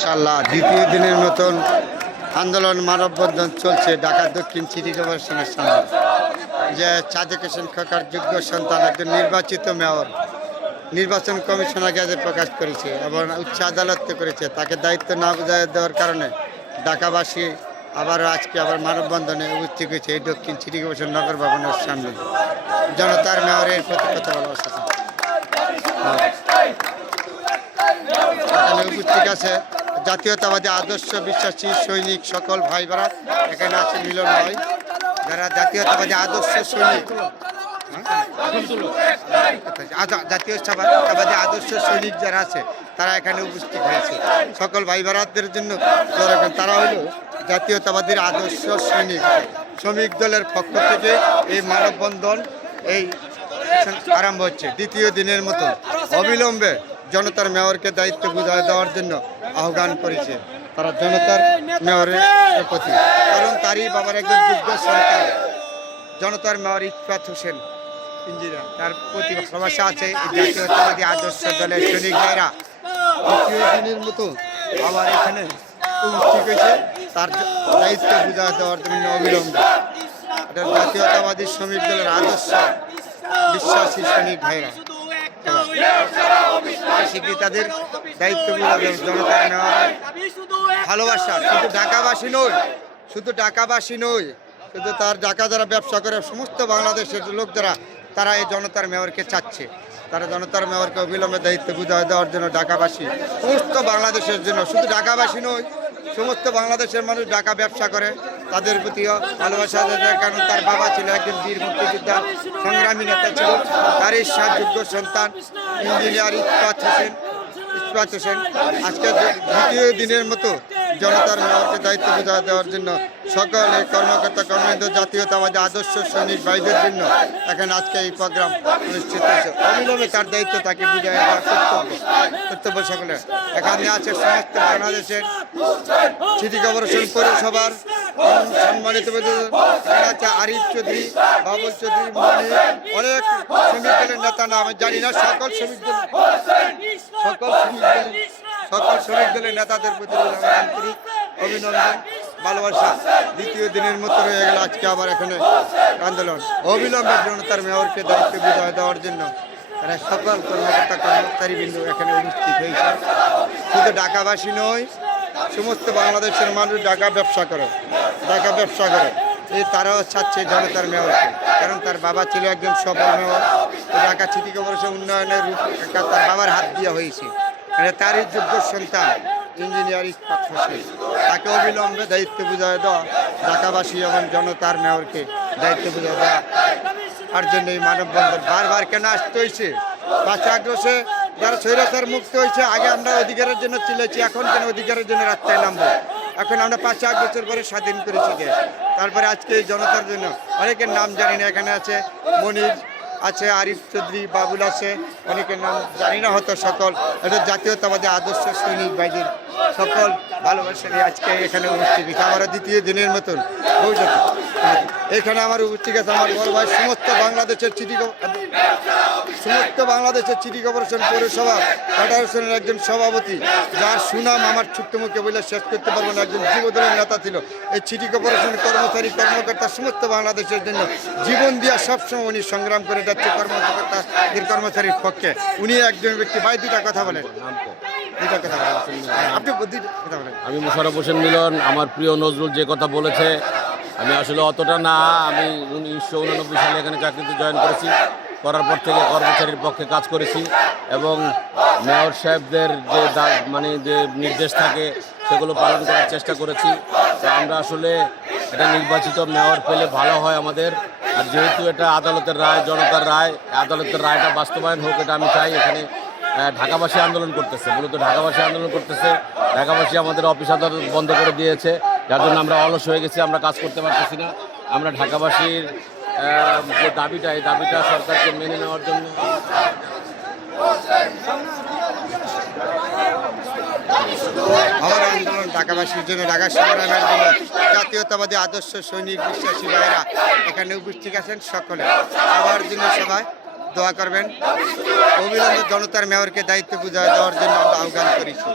ইনশাল্লাহ দ্বিতীয় দিনের মতন আন্দোলন মানববন্ধন চলছে ঢাকা দক্ষিণ সিটি কর্পোরেশনের সামনে। যে সাদেক হোসেন খোকার যোগ্য সন্তান একজন নির্বাচিত মেয়র, নির্বাচন কমিশন আগে প্রকাশ করেছে এবং উচ্চ আদালত করেছে, তাকে দায়িত্ব না বুঝাই দেওয়ার কারণে ঢাকাবাসী আবার আজকে আবার মানববন্ধনে উপস্থিত হয়েছে এই দক্ষিণ সিটি কর্পোরেশন নগর ভবনের সামনে। জনতার মেয়রের প্রতি কথা বলা হচ্ছে। এখানে উপস্থিত আছে জাতীয়তাবাদী আদর্শ বিশ্বাসী সৈনিক সকল ভাই বোনেরা এখানে আছে মিলন ভাই। যারা জাতীয়তাবাদী আদর্শ সৈনিক। হ্যাঁ? জাতীয়তাবাদী আদর্শ সৈনিক যারা আছে, তারা এখানে উপস্থিত হয়েছে। সকল ভাই বোনাদের জন্য তারা হলো জাতীয়তাবাদীর আদর্শ সৈনিক। শ্রমিক দলের পক্ষ থেকে এই মানববন্ধন এই আরম্ভ হচ্ছে, দ্বিতীয় দিনের মতো। অবিলম্বে জনতার মেয়রকে দায়িত্ব বুঝায় দেওয়ার জন্য আহ্বান করেছে। তারা জনতার মেয়রের প্রতি। কারণ তারই বাবার একজন যোগ্য সরকার। জনতার মেয়র ইফাত হোসেন ইঞ্জিনিয়ার। তার প্রতি ভালোবাসা আছে। জাতীয়তাবাদী আদর্শ দলের সৈনিক ভাইরা। দিনের মতো আবার এখানে উপস্থিত হয়েছে। তার দায়িত্ব বুঝায় দেওয়ার জন্য অবিলম্বে। এটা জাতীয়তাবাদী শ্রমিক দলের আদর্শ, বিশ্বাসী সৈনিক ভাইরা। শিগগিরই তাদের দায়িত্ব বুঝাবে জনতার নেওয়ার ভালোবাসা, শুধু ঢাকাবাসী নয় শুধু ঢাকাবাসী নয় শুধু তার ঢাকা যারা ব্যবসা করে, সমস্ত বাংলাদেশের লোক যারা, তারা এই জনতার মেয়রকে চাচ্ছে। তারা জনতার মেয়রকে অবিলম্বে দায়িত্ব বুঝায় দেওয়ার জন্য ঢাকাবাসী, সমস্ত বাংলাদেশের জন্য, শুধু ঢাকাবাসী নয় সমস্ত বাংলাদেশের মানুষ ঢাকা ব্যবসা করে, তাদের প্রতিও ভালোবাসা দেয় কারণ তার বাবা ছিল একজন বীর মুক্তিযোদ্ধা, সংগ্রামী নেতা ছিল তার যোগ্য সন্তান। ইঞ্জিনিয়ার ইস্পাত হোসেন ইস্পাত হোসেন আজকে দ্বিতীয় দিনের মতো জনতার মেয়রকে দায়িত্ব বুঝা দেওয়ার জন্য সকল এই কর্মকর্তা কর্মীদের জাতীয়তাবাদী, আদর্শ সৈনিক ভাইদের জন্য এখানে আজকে এই প্রোগ্রাম অনুষ্ঠিত হয়েছে। অবিলম্বে তার দায়িত্ব তাকে দেওয়ার কর্তব্য কর্তব্য সকলে এখানে আছে সমস্ত বাংলাদেশের সিটি কর্পোরেশন, পৌরসভার সম্মানিত আরিফ চৌধুরী, বাবুল চৌধুরী অনেক শ্রমিক দলের নেতা নাম, আমি জানি না, সকল শ্রমিক দল সকল শ্রমিক দলের সকল শ্রমিক দলের নেতাদের প্রতি আন্তরিক অভিনন্দন, ভালোবাসা। দ্বিতীয় দিনের মতো রয়ে গেল আজকে আবার এখানে আন্দোলন। অবিলম্বে জনতার মেয়রকে দায়িত্ব বিজয় দেওয়ার জন্য তারা সকল কর্মকর্তা কর্মচারী বিন্দু এখানে উপস্থিত হয়েছে। শুধু ঢাকাবাসী নয়, সমস্ত বাংলাদেশের মানুষ ঢাকা ব্যবসা করে। ঢাকা ব্যবসা করে। এই তারাও চাচ্ছে জনতার মেয়রকে। কারণ তার বাবা ছিল একজন সফল মেয়র। ঢাকা সিটি কর্পোরেশন উন্নয়নের তার বাবার হাত দেওয়া হয়েছে। মানে তারই যোগ্য সন্তান, ইঞ্জিনিয়ার ইস্পাত হোসেন। তাকে অবিলম্বে দায়িত্ব বুঝায় দেওয়া ঢাকাবাসী এবং জনতার মেয়রকে দায়িত্ব বুঝায় দেওয়া তার জন্য এই মানববন্ধন বারবার কেন আসতে হয়েছে? পাঁচ আগ্রসে যারা স্বৈরাচার মুক্ত হয়েছে, আগে আমরা অধিকারের জন্য চিলেছি এখন কেন অধিকারের জন্য রাস্তায় নামবো? এখন আমরা পাঁচ আট বছর পরে স্বাধীন করেছি তারপরে আজকে এই জনতার জন্য অনেকের নাম জানি না, এখানে আছে মনির, আছে আরিফ চৌধুরী, বাবুল আছে, অনেকের নাম জানি না হতো সকল। এটা জাতীয়তাবাদী আদর্শ সৈনিক বাহিনীর সকল ভালোবাসা আজকে এখানে অনুষ্ঠিত আমরা দ্বিতীয় দিনের মতন। বুঝলেন এখানে আমার উপস্থিত আছে, আমার বড় ভাই সমস্ত বাংলাদেশের চিঠি সমস্ত বাংলাদেশের সিটি কর্পোরেশন পৌরসভা ফেডারেশনের একজন সভাপতি, যার সুনাম আমার ছোট্ট মুখে বলে শেষ করতে পারব না, একজন যুবদলের নেতা ছিল। এই সিটি কর্পোরেশন কর্মচারী, কর্মকর্তা সমস্ত বাংলাদেশের জন্য জীবন দিয়া সবসময় উনি সংগ্রাম করে যাচ্ছে কর্মকর্তা কর্মচারীর পক্ষে। উনি একজন ব্যক্তি। ভাই দুটা কথা বলেন। দুটা কথা আপনি আমি মোশারফ হোসেন মিলন, আমার প্রিয় নজরুল যে কথা বলেছে আমি আসলে অতটা না, আমি উনিশশো উনানব্বই সালে এখানে চাকরিতে জয়েন করেছি। করার পর থেকে কর্মচারীর পক্ষে কাজ করেছি এবং মেয়র সাহেবদের যে মানে যে নির্দেশ থাকে, সেগুলো পালন করার চেষ্টা করেছি। তো আমরা আসলে এটা নির্বাচিত মেয়র পেলে ভালো হয় আমাদের। আর যেহেতু এটা আদালতের রায়, জনতার রায়, আদালতের রায়টা বাস্তবায়ন হোক, এটা আমি চাই এখানে ঢাকাবাসী আন্দোলন করতেছে। মূলত ঢাকাবাসী আন্দোলন করতেছে। ঢাকাবাসী আমাদের অফিস আদালত বন্ধ করে দিয়েছে। যার জন্য আমরা অলস হয়ে গেছি, আমরা কাজ করতে পারতেছি না। আমরা ঢাকাবাসীর যে দাবিটা, এই দাবিটা সরকারকে মেনে নেওয়ার জন্য আন্দোলন ঢাকাবাসীর জন্য, ঢাকা সংগ্রামের জন্য জাতীয়তাবাদী আদর্শ সৈনিক বিশ্বাসী ভাইয়েরা এখানে উপস্থিত আছেন সকলে। সবার জন্য সবাই দোয়া করবেন। অবিলম্বে জনতার মেয়রকে দায়িত্ব বুঝায় দেওয়ার জন্য আমরা আহ্বান করেছি।